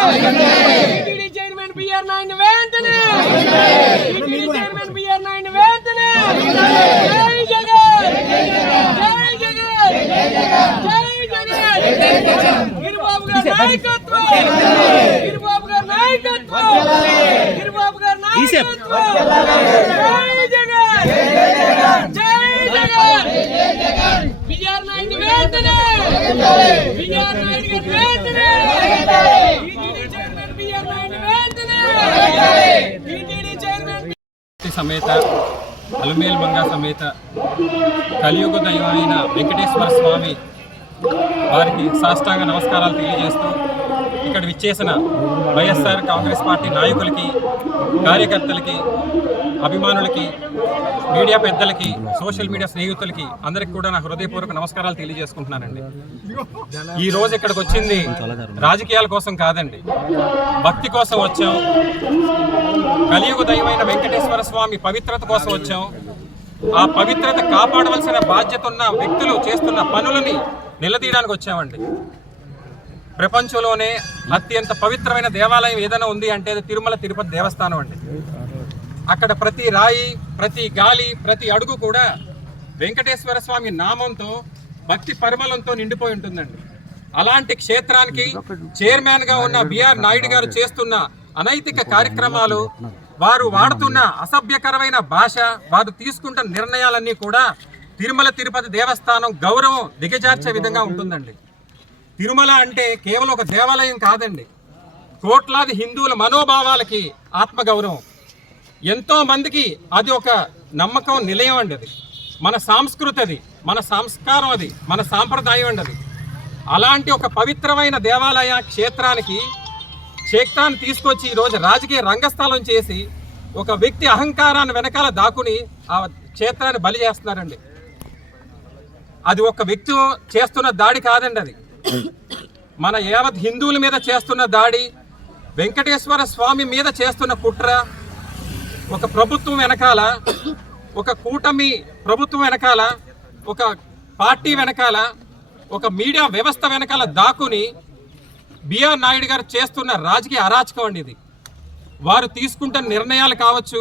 TTD chairman BR Naidu వెంటనే TTD chairman BR Naidu వెంటనే జై జగన్ జై జగన్ జై జగన్ గిరిబాబు గారి నాయకత్వం గిరిబాబు గారి నాయకత్వం గిరిబాబు గారి నాయకత్వం జై జగన్ జై జగన్ బిఆర్ నాయుడు వెంటనే బిఆర్ నాయుడు వెంటనే టీటీడీ చైర్మన్ బిఆర్ నాయుడు వెంటనే టీటీడీ చైర్మన్ సమేత అలుమేలు మంగా సమేత కలియుగ దైవమైన వెంకటేశ్వర స్వామి వారికి సాష్టాంగ నమస్కారాలు తెలియజేస్తూ ఇక్కడ విచ్చేసిన వైఎస్ఆర్ కాంగ్రెస్ పార్టీ నాయకులకి, కార్యకర్తలకి, అభిమానులకి, మీడియా పెద్దలకి, సోషల్ మీడియా స్నేహితులకి అందరికీ కూడా నా హృదయపూర్వక నమస్కారాలు తెలియజేసుకుంటున్నానండి. ఈ రోజు ఇక్కడికి వచ్చింది రాజకీయాల కోసం కాదండి, భక్తి కోసం వచ్చాం. కలియుగ దైవమైన వెంకటేశ్వర స్వామి పవిత్రత కోసం వచ్చాం. ఆ పవిత్రత కాపాడవలసిన బాధ్యత ఉన్న వ్యక్తులు చేస్తున్న పనులని నిలదీయడానికి వచ్చామండి. ప్రపంచంలోనే అత్యంత పవిత్రమైన దేవాలయం ఏదైనా ఉంది అంటే అది తిరుమల తిరుపతి దేవస్థానం అండి. అక్కడ ప్రతి రాయి, ప్రతి గాలి, ప్రతి అడుగు కూడా వెంకటేశ్వర స్వామి నామంతో, భక్తి పరిమళంతో నిండిపోయి ఉంటుందండి. అలాంటి క్షేత్రానికి చైర్మన్గా ఉన్న బిఆర్ నాయుడు గారు చేస్తున్న అనైతిక కార్యక్రమాలు, వారు వాడుతున్న అసభ్యకరమైన భాష, వారు తీసుకుంటున్న నిర్ణయాలన్నీ కూడా తిరుమల తిరుపతి దేవస్థానం గౌరవం దిగజార్చే విధంగా ఉంటుందండి. తిరుమల అంటే కేవలం ఒక దేవాలయం కాదండి, కోట్లాది హిందువుల మనోభావాలకి ఆత్మగౌరవం. ఎంతో మందికి అది ఒక నమ్మకం, నిలయం అండి. అది మన సంస్కృతి, అది మన సంస్కారం, అది మన సాంప్రదాయం అండి. అది అలాంటి ఒక పవిత్రమైన దేవాలయ క్షేత్రాన్ని తీసుకొచ్చి ఈరోజు రాజకీయ రంగస్థలం చేసి ఒక వ్యక్తి అహంకారాన్ని వెనకాల దాక్కుని ఆ క్షేత్రాన్ని బలి చేస్తున్నారండి. అది ఒక వ్యక్తి చేస్తున్న దాడి కాదండి, అది మన యావత్ హిందువుల మీద చేస్తున్న దాడి, వెంకటేశ్వర స్వామి మీద చేస్తున్న కుట్ర. ఒక ప్రభుత్వం వెనకాల, ఒక కూటమి ప్రభుత్వం వెనకాల, ఒక పార్టీ వెనకాల, ఒక మీడియా వ్యవస్థ వెనకాల దాక్కుని బిఆర్ నాయుడు గారు చేస్తున్న రాజకీయ అరాచకం అండి ఇది. వారు తీసుకుంటున్న నిర్ణయాలు కావచ్చు,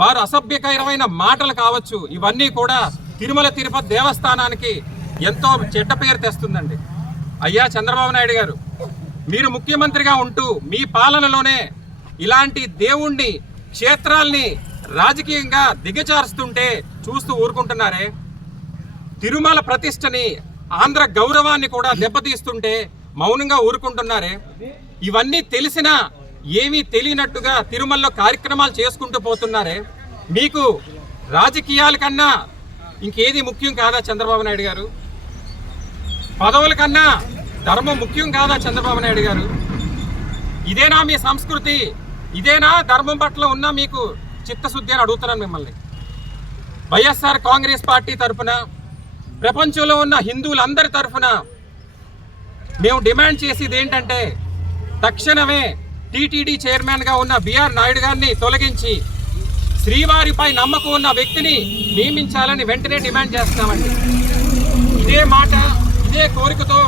వారు అసభ్యకరమైన మాటలు కావచ్చు, ఇవన్నీ కూడా తిరుమల తిరుపతి దేవస్థానానికి ఎంతో చెడ్డ పేరు తెస్తుందండి. అయ్యా చంద్రబాబు నాయుడు గారు, మీరు ముఖ్యమంత్రిగా ఉంటూ మీ పాలనలోనే ఇలాంటి దేవుణ్ణి, క్షేత్రాల్ని రాజకీయంగా దిగజారుస్తుంటే చూస్తూ ఊరుకుంటున్నారే? తిరుమల ప్రతిష్టని, ఆంధ్ర గౌరవాన్ని కూడా దెబ్బతీస్తుంటే మౌనంగా ఊరుకుంటున్నారే? ఇవన్నీ తెలిసినా ఏమీ తెలియనట్టుగా తిరుమలలో కార్యక్రమాలు చేసుకుంటూ పోతున్నారే? మీకు రాజకీయాల కన్నా ఇంకేది ముఖ్యం కాదా చంద్రబాబు నాయుడు గారు? పదవుల కన్నా ధర్మం ముఖ్యం కాదా చంద్రబాబు నాయుడు గారు? ఇదేనా మీ సంస్కృతి? ఇదేనా ధర్మం పట్ల ఉన్న మీకు చిత్తశుద్ధి అని అడుగుతున్నాను మిమ్మల్ని. వైఎస్ఆర్ కాంగ్రెస్ పార్టీ తరఫున, ప్రపంచంలో ఉన్న హిందువులందరి తరఫున మేము డిమాండ్ చేసేది ఏంటంటే, తక్షణమే టీటీడీ చైర్మన్గా ఉన్న బిఆర్ నాయుడు గారిని తొలగించి శ్రీవారిపై నమ్మకం ఉన్న వ్యక్తిని నియమించాలని వెంటనే డిమాండ్ చేస్తున్నామండి. ఇదే మాట, ఇదే కోరికతో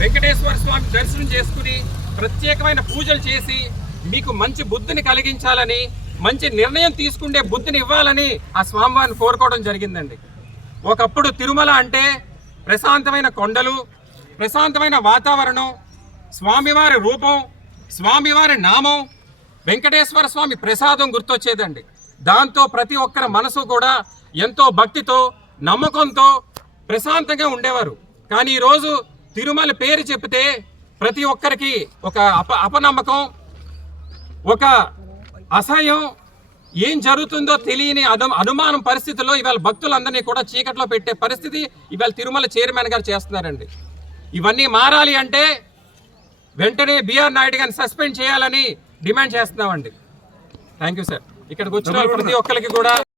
వెంకటేశ్వర స్వామి దర్శనం చేసుకుని ప్రత్యేకమైన పూజలు చేసి మీకు మంచి బుద్ధిని కలిగించాలని, మంచి నిర్ణయం తీసుకుంటే బుద్ధిని ఇవ్వాలని ఆ స్వామివారిని కోరుకోవడం జరిగిందండి. ఒకప్పుడు తిరుమల అంటే ప్రశాంతమైన కొండలు, ప్రశాంతమైన వాతావరణం, స్వామివారి రూపం, స్వామివారి నామం, వెంకటేశ్వర స్వామి ప్రసాదం గుర్తొచ్చేదండి. దాంతో ప్రతి ఒక్కరి మనసు కూడా ఎంతో భక్తితో, నమ్మకంతో ప్రశాంతంగా ఉండేవారు. కానీ ఈరోజు తిరుమల పేరు చెప్తే ప్రతి ఒక్కరికి ఒక అపనమ్మకం, ఒక అసహ్యం, ఏం జరుగుతుందో తెలియని అనుమానం పరిస్థితిలో ఇవాళ భక్తులందరినీ కూడా చీకట్లో పెట్టే పరిస్థితి ఇవాళ తిరుమల చైర్మన్ గారు చేస్తున్నారండి. ఇవన్నీ మారాలి అంటే వెంటనే బిఆర్ నాయుడు గారిని సస్పెండ్ చేయాలని డిమాండ్ చేస్తున్నామండి. Thank you sir. ఇక్కడికి వచ్చిన ప్రతి ఒక్కరికి కూడా